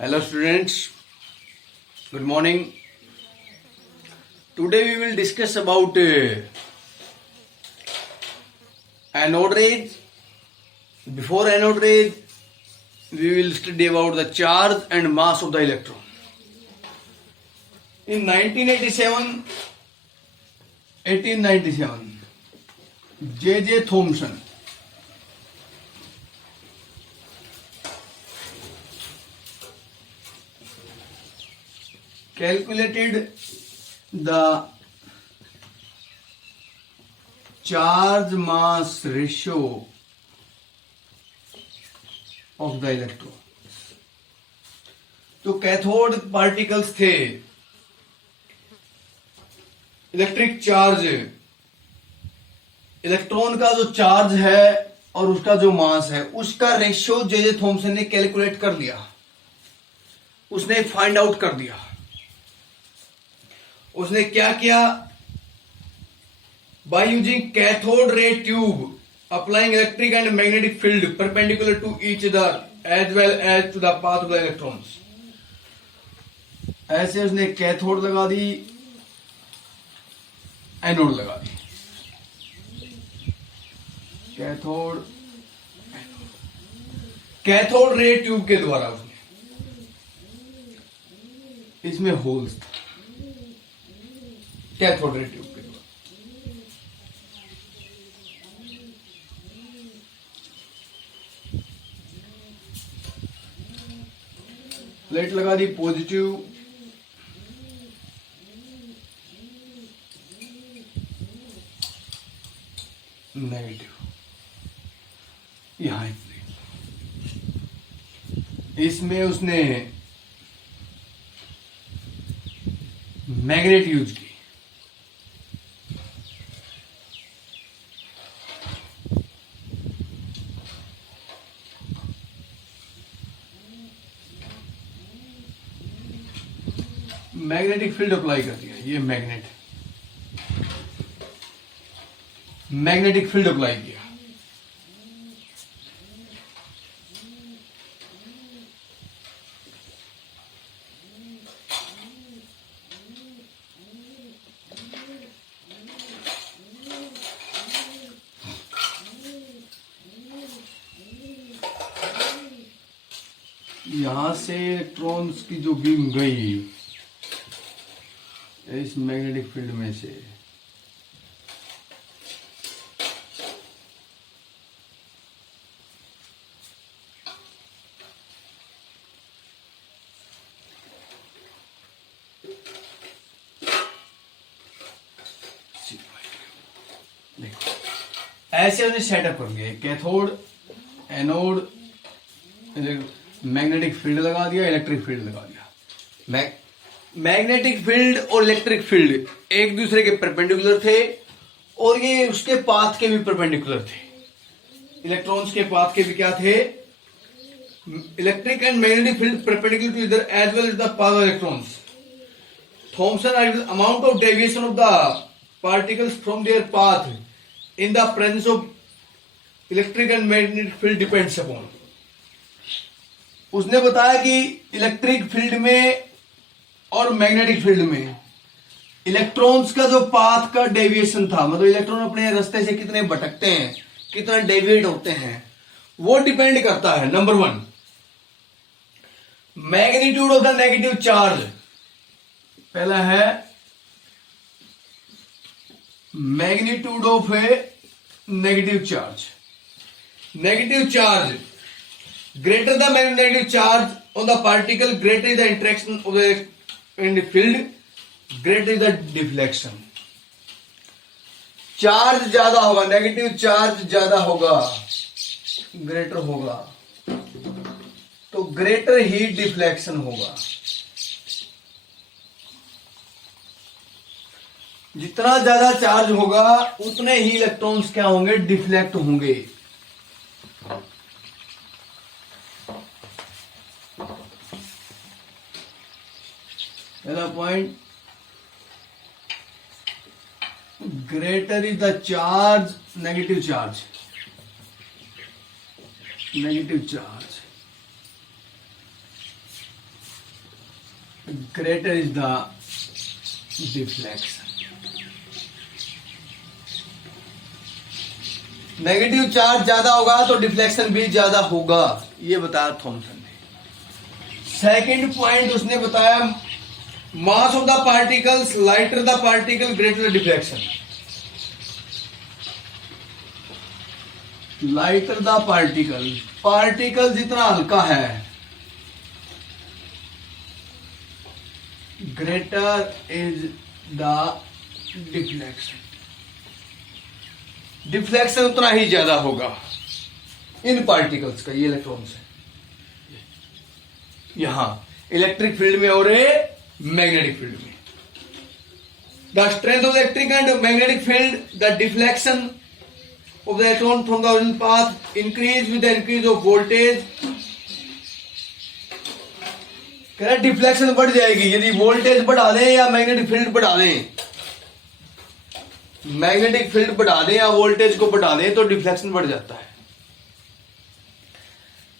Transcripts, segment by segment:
Hello students, good morning. Today we will discuss about anode rays. Before anode rays, we will study about the charge and mass of the electron. In 1897, J.J. Thomson calculated the charge mass ratio of the electron. तो cathode particles थे, electric charge, electron का जो charge है और उसका जो mass है उसका रेशियो जे थॉमसन ने कैलकुलेट कर लिया, उसने फाइंड आउट कर दिया। उसने क्या किया? By using cathode ray tube applying electric and magnetic field perpendicular to each other as well as to the path of the electrons. ऐसे उसने कैथोड लगा दी, एनोड लगा दी। कैथोड रे ट्यूब के द्वारा उसने, इसमें होल्स था, कैथोड रे ट्यूब के द्वारा। प्लेट लगा दी पॉजिटिव, नेगेटिव, यहां प्लेट, इसमें उसने मैग्नेट यूज की। मैग्नेटिक फील्ड अप्लाई कर दिया, ये मैग्नेटिक फील्ड अप्लाई किया। यहां से इलेक्ट्रॉन्स की जो बीम गई इस मैग्नेटिक फील्ड में से, देखो ऐसे उन्हें सेटअप कर लिया। कैथोड, एनोड, मैग्नेटिक फील्ड लगा दिया, इलेक्ट्रिक फील्ड लगा दिया। मैग्नेटिक फील्ड और इलेक्ट्रिक फील्ड एक दूसरे के परपेंडिकुलर थे और ये उसके पाथ के भी परपेंडिकुलर थे। इलेक्ट्रॉन्स के पाथ के भी क्या थे? Electric and magnetic field perpendicular to either as well as the path of electrons. Thomson argued the amount of deviation of the particles from their path in the presence of electric and magnetic field depends upon. उसने बताया कि electric field में और magnetic field में electrons का जो path का deviation था, मतलब इलेक्ट्रॉन अपने रास्ते से कितने भटकते हैं, कितना डेविएट होते हैं, वो डिपेंड करता है number 1 magnitude of the negative charge. पहला है magnitude of A negative charge. Negative charge greater the magnetic charge on the particle, greater is the interaction of the in the field, greater is the deflection. Charge ज्यादा होगा, negative charge ज्यादा होगा, greater होगा, तो greater ही deflection होगा। जितना ज्यादा charge होगा उतने ही इलेक्ट्रॉन्स क्या होंगे? डिफ्लेक्ट होंगे। पहला point, greater is the charge, negative charge, greater is the deflection. Negative charge ज्यादा होगा तो डिफ्लेक्शन भी ज्यादा होगा, ये बताया थॉमसन ने। सेकंड पॉइंट उसने बताया mass of the particles lighter the particle greater deflection. Lighter the particle, particle जितना हल्का है greater is the deflection, deflection उतना ही ज्यादा होगा इन पार्टिकल्स का, ये इलेक्ट्रॉन्स है यहां इलेक्ट्रिक फील्ड में और मैग्नेटिक फील्ड में। The strength of electric and magnetic field, the deflection of the electron from the origin path increase with the increase of voltage। कह रहा डिफ्लेक्शन बढ़ जाएगी यदि वोल्टेज बढ़ा दें या मैग्नेटिक फील्ड बढ़ा दें, मैग्नेटिक फील्ड बढ़ा दें या वोल्टेज को बढ़ा दें तो डिफ्लेक्शन बढ़ जाता है।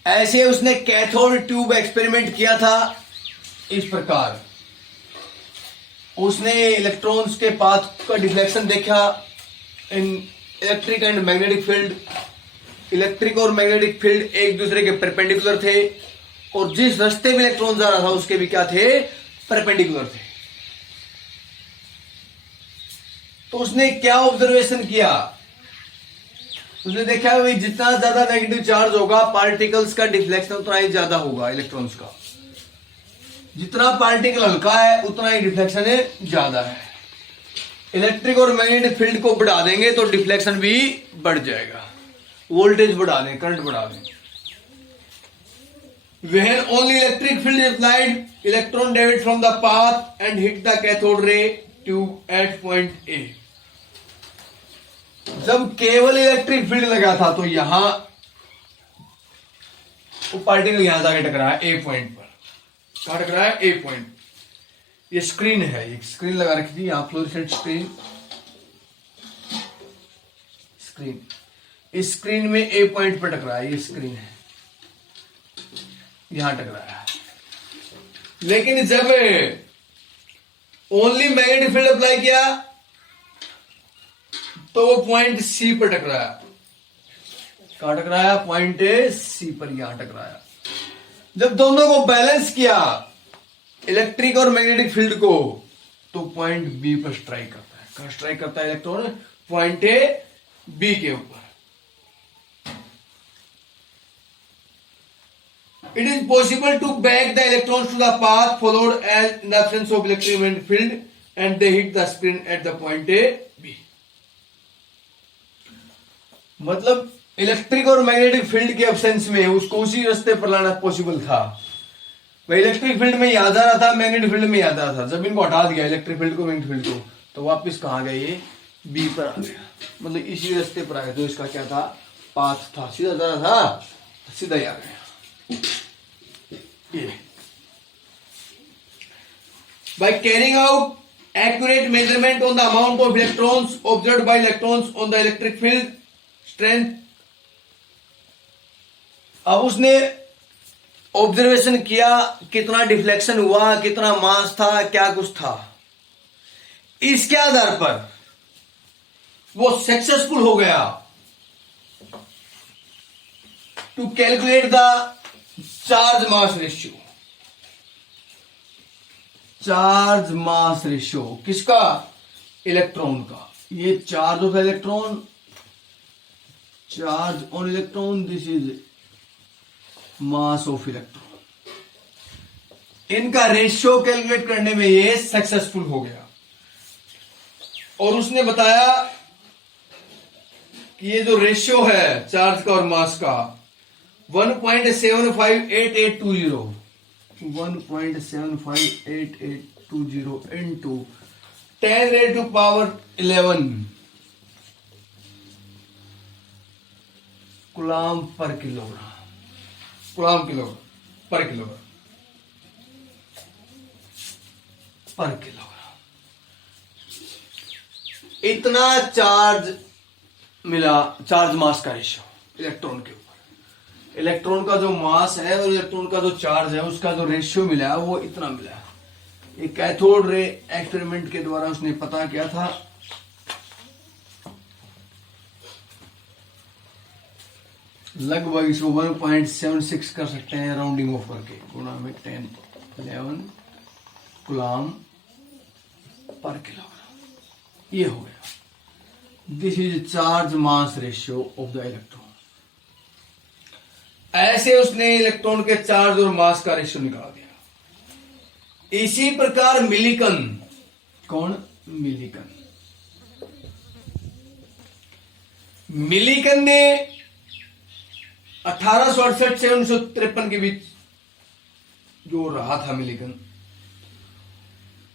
ऐसे उसने कैथोड ट्यूब एक्सपेरिमेंट किया था इस प्रकार, उसने इलेक्ट्रॉन्स के पाथ का डिफ्लेक्शन देखा इन electric and magnetic field. Electric और मैग्नेटिक फील्ड एक दूसरे के परपेंडिकुलर थे और जिस रास्ते में इलेक्ट्रॉन जा रहा था उसके भी क्या थे, परपेंडिकुलर थे। तो उसने क्या ऑब्जर्वेशन किया, उसने देखा भाई जितना ज्यादा नेगेटिव चार्ज होगा पार्टिकल्स का डिफ्लेक्शन उतना ही ज्यादा होगा इलेक्ट्रॉन्स का, जितना पार्टिकल हल्का है उतना ही डिफ्लेक्शन ज्यादा है। इलेक्ट्रिक और मैग्नेटिक फील्ड को बढ़ा देंगे तो डिफ्लेक्शन भी बढ़ जाएगा, वोल्टेज बढ़ा दें, करंट बढ़ा दें। When only electric field is applied, electron deviate from the path and hit the cathode ray tube at point A। जब केवल इलेक्ट्रिक फील्ड लगा था तो यहां वो पार्टिकल यहां जाके टकराया ए पॉइंट पर। कहां टकराया, ए पॉइंट। ये स्क्रीन है, एक स्क्रीन लगा रखी थी यहां, फ्लोरेसेंट स्क्रीन, इस स्क्रीन में ए पॉइंट पर टकराया, ये स्क्रीन है यहां टकराया। लेकिन जब ओनली मैग्नेटिक फील्ड अप्लाई किया तो वो पॉइंट सी पर टकराया। कहां टकराया, पॉइंट सी पर यहां टकराया। जब दोनों को बैलेंस किया इलेक्ट्रिक और मैग्नेटिक फील्ड को तो पॉइंट बी पर स्ट्राइक करता है। कहां स्ट्राइक करता है इलेक्ट्रॉन, पॉइंट बी के ऊपर। It is possible to back the electrons to the path followed as in the absence of electromagnetic field and they hit the screen at the point A, B। मतलब electric और magnetic field के absence में उसको उसी रास्ते पर लाना possible था। वह इलेक्ट्रिक फील्ड में याद आ रहा था, मैग्नेटिक फील्ड में याद आ रहा था। जब इनको हटा दिया इलेक्ट्रिक फील्ड को मैग्नेटिक फील्ड को तो वापस कहां गया, ये बी पर आ गया। मतलब इसी रास्ते पर आया जो इसका क्या था, पाथ था, सीधा जा रहा था, सीधा ही आ गया। By carrying out accurate measurement on the amount of electrons observed by electrons on the electric field strength, अब उसने ऑब्जर्वेशन किया कितना डिफ्लेक्शन हुआ, कितना मास था, क्या कुछ था। इसके आधार पर वो सक्सेसफुल हो गया to calculate the charge mass ratio. Charge mass ratio किसका, इलेक्ट्रॉन का। ये charge of electron, charge on electron, this is mass of electron. इनका रेशियो कैलकुलेट करने में ये सक्सेसफुल हो गया। और उसने बताया कि ये जो रेशियो है चार्ज का और मास का 1.758820 1.758820 into 10⁻11 coulomb per kilogram, coulomb kilogram पर किलोग्राम पर किलोग्राम। इतना चार्ज मिला, चार्ज मास का रेशियो इलेक्ट्रॉन के ऊपर। इलेक्ट्रॉन का जो मास है और इलेक्ट्रॉन का जो चार्ज है उसका जो रेशियो मिला वो इतना मिला। एक कैथोड रे एक्सपेरिमेंट के द्वारा उसने पता किया था। लगभग इसको 1.76 कर सकते हैं राउंडिंग ऑफ करके, गुणा में 1011 कूलम पर किलोग्राम। ये हो गया। This is charge mass ratio of the electron. ऐसे उसने इलेक्ट्रॉन के चार्ज और मास का रेशियो निकाल दिया। इसी प्रकार मिलिकन, कौन? मिलिकन। मिलिकन ने 1868 से 1953 के बीच जो रहा था मिलिकन,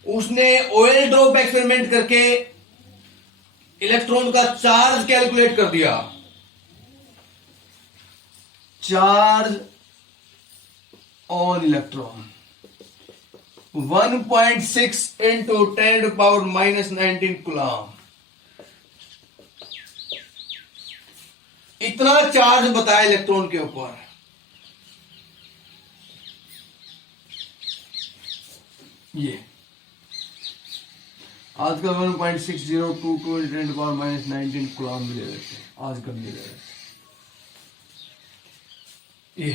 उसने ऑयल ड्रॉप एक्सपेरिमेंट करके इलेक्ट्रॉन का चार्ज कैलकुलेट कर दिया। Charge on electron 1.6 into 10⁻⁻19 coulomb. इतना चार्ज बताया इलेक्ट्रॉन के ऊपर। ये आजकल 1.6022 into 10⁻⁻19 कूलम भी ले लेते हैं, आजकल भी ले लेते हैं। ये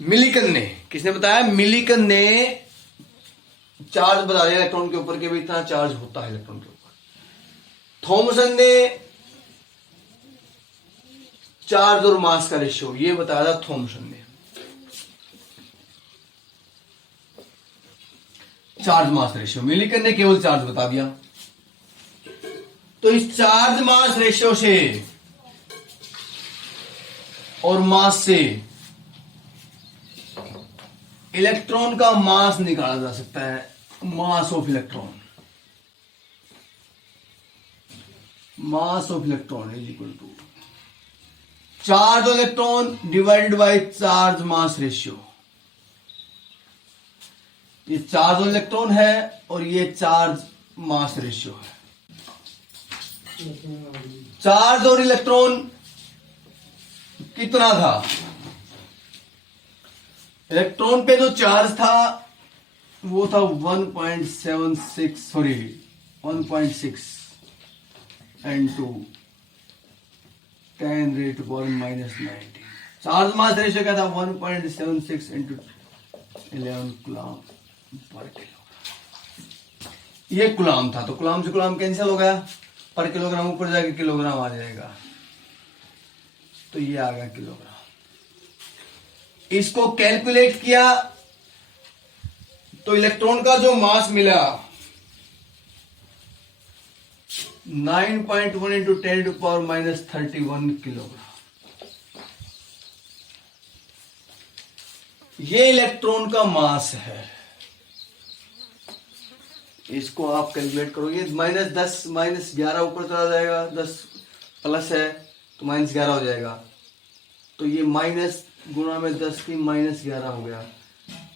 मिलिकन ने, किसने बताया? मिलिकन ने चार्ज बता दिया इलेक्ट्रॉन के ऊपर कि भाई इतना चार्ज होता है इलेक्ट्रॉन के ऊपर। थॉमसन ने चार्ज और मास का रेशियो ये बताया था, थॉमसन ने। चार्ज मास रेशियो, मिलिकन ने केवल चार्ज बता दिया। तो इस चार्ज मास रेशियो से और मास से इलेक्ट्रॉन का मास निकाला जा सकता है। Mass of electron, mass of electron is equal to charge of electron divided by charge mass ratio. ये चार्ज ऑफ इलेक्ट्रॉन है और ये चार्ज मास रेशियो है। चार्ज और इलेक्ट्रॉन कितना था? इलेक्ट्रॉन पे जो चार्ज था वो था 1.76 sorry 1.6 into 10⁻⁻19। Charge mass ratio क्या था? 1.76 into 11 कूलम पर किलोग्राम। ये कूलम था, तो कूलम से कूलम कैंसिल हो गया, पर किलोग्राम ऊपर जाके किलोग्राम आ जाएगा, तो ये आ गया किलोग्राम। इसको कैलकुलेट किया तो इलेक्ट्रॉन का जो मास मिला 9.1 into 10⁻⁻31 किलोग्राम। ये इलेक्ट्रॉन का मास है। इसको आप कैलकुलेट करोगे, -10 -11 ऊपर चला जाएगा, 10 प्लस है तो -11 हो जाएगा, तो ये माइनस गुणा में 10 की -11 हो गया।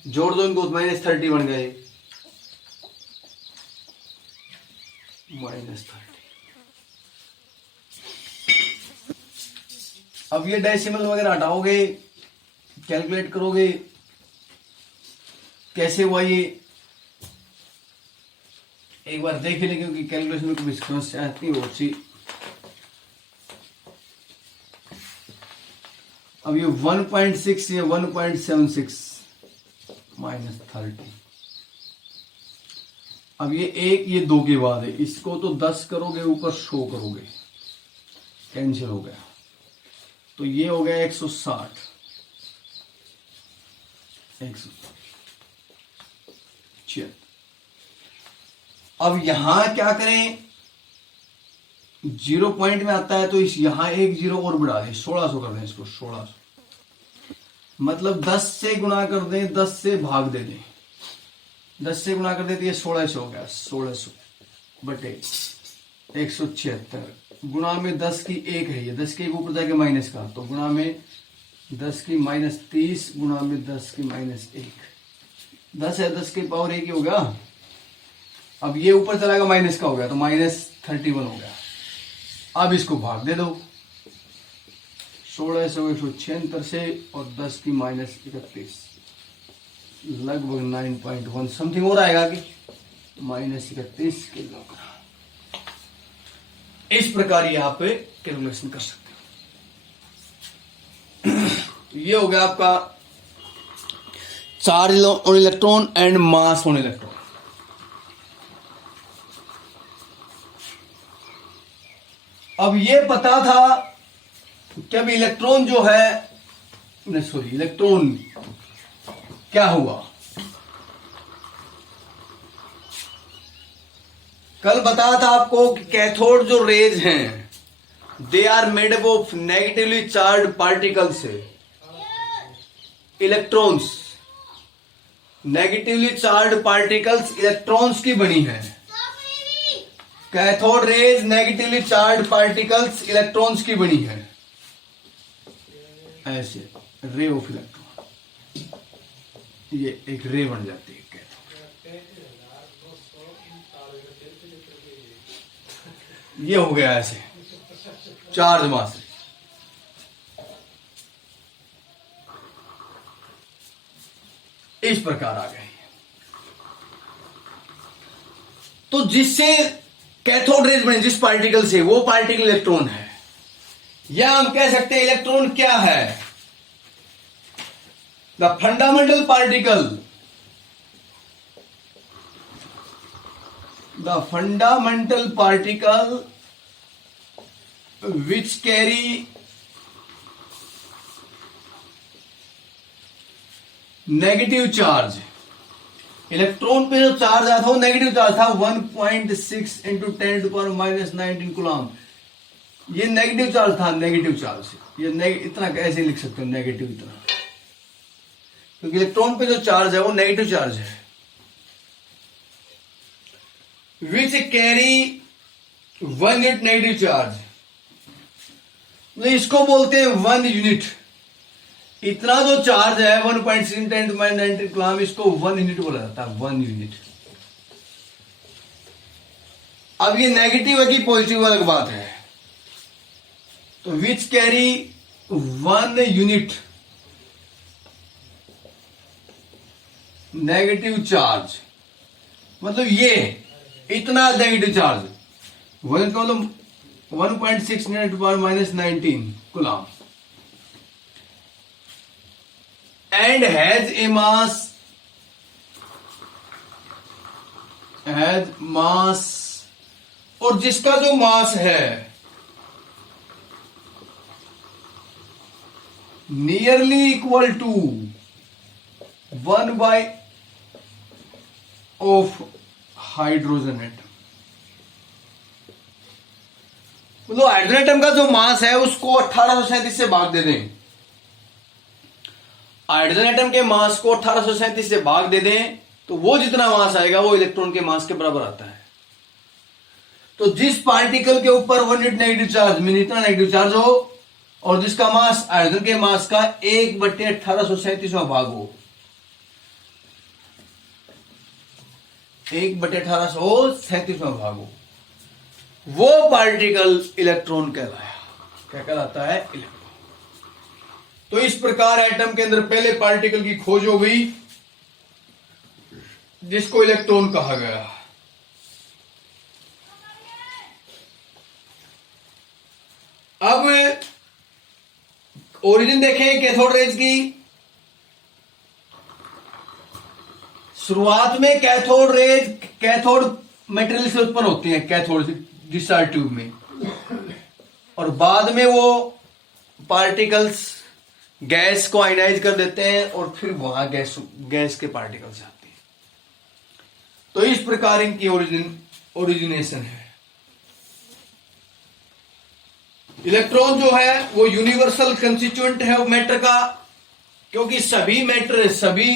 जोड़ दो इनको, -30 बन गए, -30। अब ये डेसिमल वगैरह हटाओगे, कैलकुलेट करोगे कैसे हुआ ये, एक बार देख लेंगे क्योंकि कैलकुलेशन में कोई समस्या आती है बहुत सी। अब ये 1.6 या 1.76 -30। अब ये 1 ये 2 के बाद है, इसको तो 10 करोगे ऊपर शो करोगे, कैंसिल हो गया, तो ये हो गया 160। अब यहां क्या करें, 0 पॉइंट में आता है तो इस यहां 1 0 और बढ़ा दें, 1600 कर दें इसको, 1600 मतलब 10 से गुणा कर दें, 10 से भाग दे दें, 10 से गुणा कर दें तो ये 1600 हो गया। 1600 बटे 176 गुणा में 10 की 1 है, ये 10 के ऊपर जाके माइनस का, तो गुणा में 10 की -30 गुणा में 10 की -1, 10 है 10 के पावर 1 ही हो गया। अब ये ऊपर चला गया माइनस का हो गया, तो -31 हो गया। अब इसको भाग दे दो 1600 176 से और 10 की -31, लगभग 9.1 समथिंग और आएगा कि -31 किलोग्राम। इस प्रकार यहां पे कैलकुलेशन कर सकते हो। ये हो गया आपका charge on electron and mass on electron. अब ये पता था कि अब इलेक्ट्रॉन जो है, सॉरी, इलेक्ट्रॉन क्या हुआ, कल बताया था आपको कि कैथोड जो रेज हैं they are made up of negatively charge particles से, electrons, negatively charge particles electrons की बनी है। Cathode rays negatively charge particles electrons की बनी है। ऐसे रे ऑफ इलेक्ट्रॉन, ये एक रे बन जाती है कैथोड। ये हो गया ऐसे चार्ज मास। इस प्रकार आ गई। तो जिससे कैथोड रेज बने, जिस पार्टिकल से, वो पार्टिकल इलेक्ट्रॉन है। या हम कह सकते हैं इलेक्ट्रॉन क्या है, the fundamental particle, the fundamental particle which carry negative charge. Electron पे जो चार्ज आता था वो नेगेटिव चार्ज था, 1.6 इंटू 10⁻⁻19 कूलम। ये नेगेटिव चार्ज था, नेगेटिव चार्ज। ये इतना कैसे लिख सकते हो नेगेटिव इतना, क्योंकि इलेक्ट्रॉन पे जो चार्ज है वो नेगेटिव चार्ज है। Which carry 1 unit negative charge, इसको बोलते हैं 1 यूनिट। इतना जो चार्ज है 1.6 10⁻⁹ कूलम, इसको 1 यूनिट बोला जाता है, 1 यूनिट। अब ये नेगेटिव है कि पॉजिटिव अलग बात है। तो which carry 1 unit negative charge, मतलब ये इतना नेगेटिव चार्ज, 1 का मतलब 1.6 10⁻⁻19 coulomb, and has a mass, और जिसका जो मास है nearly equal to 1/, of hydrogen atom. मतलब हाइड्रोजन एटम का जो मास है उसको 1837 से भाग दे दें, हाइड्रोजन एटम के मास को 1837 से भाग दे दें, तो वो जितना मास आएगा वो इलेक्ट्रॉन के मास के बराबर आता है। तो जिस पार्टिकल के ऊपर 1 यूनिट नेगेटिव चार्ज, मीन इतना नेगेटिव चार्ज हो, और जिसका मास हाइड्रोजन के मास का 1/1837 भाग हो, 1/1837 भाग हो, वो पार्टिकल इलेक्ट्रॉन कहलाया। क्या कहलाता है? इलेक्ट्रॉन। तो इस प्रकार एटम के अंदर पहले पार्टिकल की खोज हो गई जिसको इलेक्ट्रॉन कहा गया। अब ओरिजिन देखें कैथोड रेज की। शुरुआत में कैथोड रेज कैथोड मटेरियल से उत्पन्न होती हैं, कैथोड डिस्चार्ज ट्यूब में, और बाद में वो पार्टिकल्स गैस को आयनाइज कर देते हैं और फिर वहां गैस के पार्टिकल्स आते हैं। तो इस प्रकार इनकी ओरिजिनेशन है। इलेक्ट्रॉन जो है वो यूनिवर्सल कंस्टिट्यूएंट है मैटर का, क्योंकि सभी मैटर सभी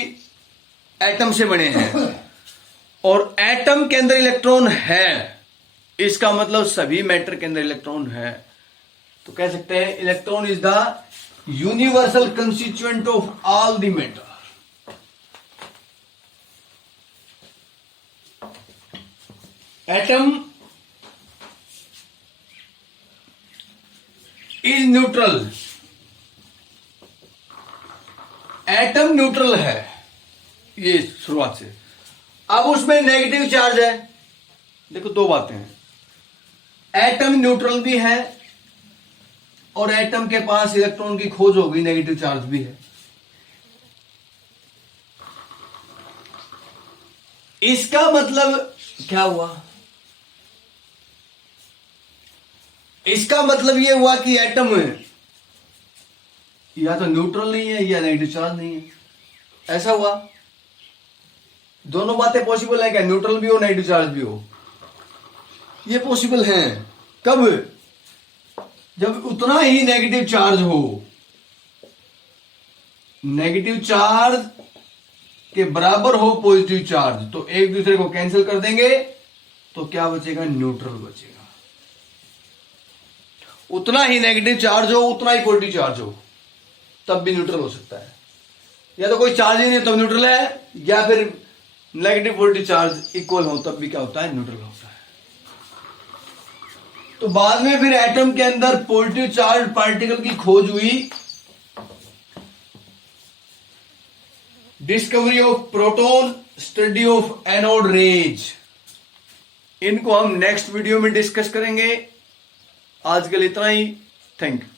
एटम से बने हैं, और एटम के अंदर इलेक्ट्रॉन है, इसका मतलब सभी मैटर के अंदर इलेक्ट्रॉन है। तो कह सकते हैं electron is the universal constituent of all the matter. Atom is neutral, atom neutral है, ये शुरुआत से। अब उसमें नेगेटिव चार्ज है। देखो दो बातें हैं, एटम न्यूट्रल भी है और एटम के पास इलेक्ट्रॉन की खोज हो गई, नेगेटिव चार्ज भी है। इसका मतलब क्या हुआ? इसका मतलब यह हुआ कि एटम या तो न्यूट्रल नहीं है या नेगेटिव चार्ज नहीं है, ऐसा हुआ। दोनों बातें पॉसिबल है क्या? न्यूट्रल भी हो नेगेटिव चार्ज भी हो, ये पॉसिबल है। कब? जब उतना ही नेगेटिव चार्ज हो, नेगेटिव चार्ज के बराबर हो पॉजिटिव चार्ज, तो एक दूसरे को कैंसिल कर देंगे तो क्या बचेगा? न्यूट्रल बचेगा। उतना ही नेगेटिव चार्ज हो उतना ही पॉजिटिव चार्ज हो तब भी न्यूट्रल हो सकता है, या तो कोई चार्ज ही नहीं तब न्यूट्रल है, या फिर नेगेटिव पॉजिटिव चार्ज इक्वल हो तब भी क्या होता है? न्यूट्रल होता है। तो बाद में फिर एटम के अंदर पॉजिटिव चार्ज पार्टिकल की खोज हुई, discovery of proton, study of anode rays. इनको हम नेक्स्ट वीडियो में डिस्कस करेंगे। आज के लिए इतना ही। Thank you.